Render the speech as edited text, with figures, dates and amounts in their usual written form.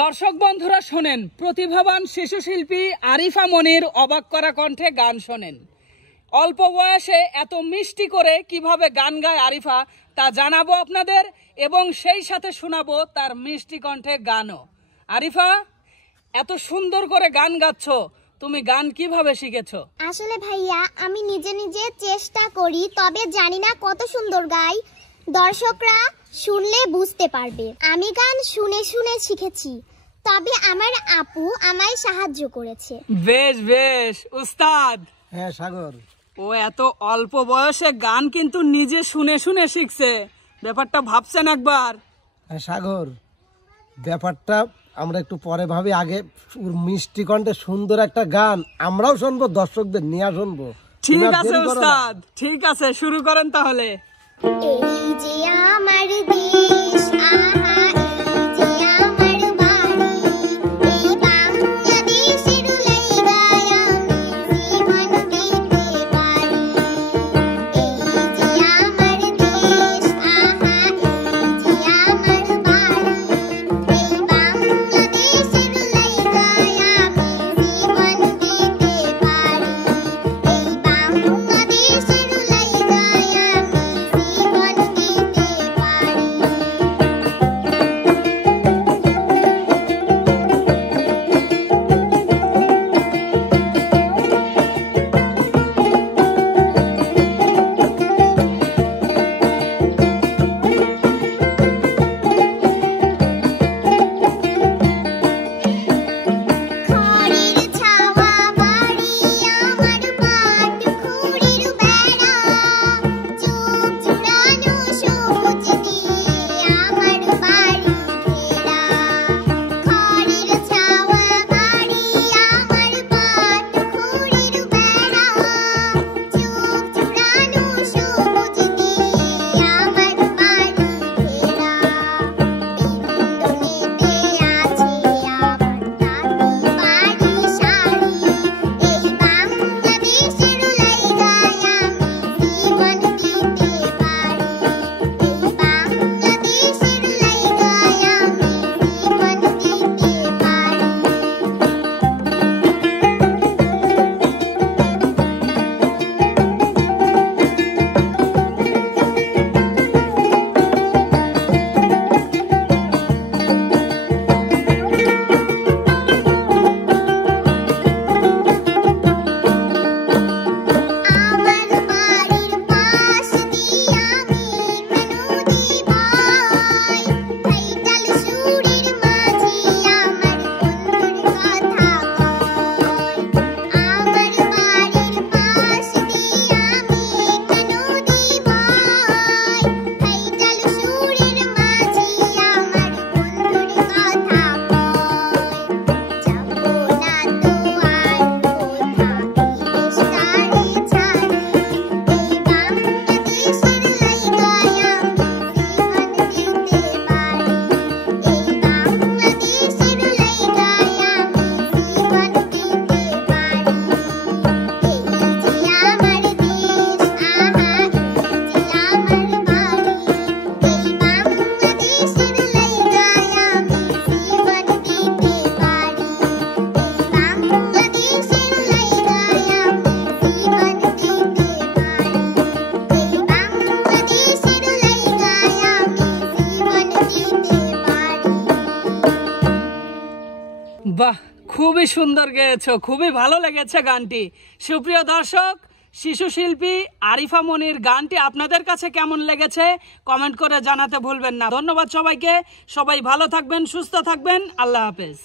দর্শক বন্ধুরা শোনেন, প্রতিভাবান শিশু শিল্পী আরিফা মনির অবাক করা কণ্ঠে গান শোনেন। অল্প বয়সে এত মিষ্টি করে কিভাবে গান গায় আরিফা তা জানাবো আপনাদের, এবং সেই সাথে শোনাবো তার মিষ্টি কণ্ঠে গানও। আরিফা, এত সুন্দর করে গান গাচ্ছ, তুমি গান কিভাবে শিখেছো? আসলে ভাইয়া আমি নিজে নিজে চেষ্টা করি, তবে জানি না কত সুন্দর গাই। দর্শকরা শুনলে বুঝতে পারবে। আমি গান শুনে শুনে শিখেছি, তবে আমার আপু আমায় সাহায্য করেছে। বেশ বেশ উস্তাদ। হ্যাঁ সাগর, ও এত অল্প বয়সে গান কিন্তু নিজে শুনে শুনে শিখছে, ব্যাপারটা ভাবছেন একবার? হ্যাঁ সাগর, ব্যাপারটা আমরা একটু পরে ভাবি। আগে মিষ্টি কণ্ঠে সুন্দর একটা গান আমরাও শুনবো, দর্শকদের নিয়ে শুনবো। ঠিক আছে উস্তাদ, ঠিক আছে, শুরু করেন তাহলে। এই যে আমার দেশ, আহা এই যে আমার বাড়ি, এই বাংলাদেশের লাইগায় আমি জীবন দিতে পারি। এই যে আমার দেশ, আহা এই যে আমার বাড়ি, এই বাংলাদেশের লাইগায় আমি জীবন দিতে পারি। এই বাংলাদেশের লাইগায় আমি জীবন দিতে পারি। খড়ের ছাওয়া বাড়ি আমার, পাট খুঁড়ির বেড়া, চোখ জুড়ানো সবুজ দিয়ে আমার বাড়ি ঘেরা। খড়ের ছাওয়া বাড়ি আমার, পাট খুঁড়ির বেড়া, চোখ জুড়ানো সবুজ দিয়ে আমার বাড়ি ঘেরা। বিন্দুনিতে আছে আমার দাদি বাড়ি শাড়ি, এই বাংলাদেশের লাইগায় আমি জীবন দিতে পারি। এই বাংলাদেশের লাইগায় আমি জীবন দিতে পারি। আমার বাড়ির পাশ দিয়ে আমি নদী বয়, ফাইটাল সুরের মাঝি আমার বন্ধুর কথা কয়। আমার বাড়ির পাশ দিয়ে আমি নদী বয়, ফাইটাল সুরের মাঝি আমার বন্ধুর কথা কয়। যাবো না তো আর কোথা এই দেশটারে ছাড়ি, এই বাংলাদেশের লাইগায় আমি জীবন দিতে পারি। এই বাংলাদেশের লাইগায় আমি জীবন দিতে পারি। এই যে আমার দেশ, আহা এই যে আমার বাড়ি, এই বাংলাদেশের লাইগায় আমি জীবন দিতে পারি। এই বাংলাদেশের লাইগায় আমি জীবন দিতে পারি। এই বাংলাদেশের লাইগায় আমি জীবন দিতে পারি। বাহ, খুবই সুন্দর গেয়েছো, খুবই ভালো লেগেছে গানটি। সুপ্রিয় দর্শক, শিশু শিল্পী আরিফা মনির গানটি আপনাদের কাছে কেমন লেগেছে কমেন্ট করে জানাতে ভুলবেন না। ধন্যবাদ সবাইকে, সবাই ভালো থাকবেন, সুস্থ থাকবেন, আল্লাহ হাফেজ।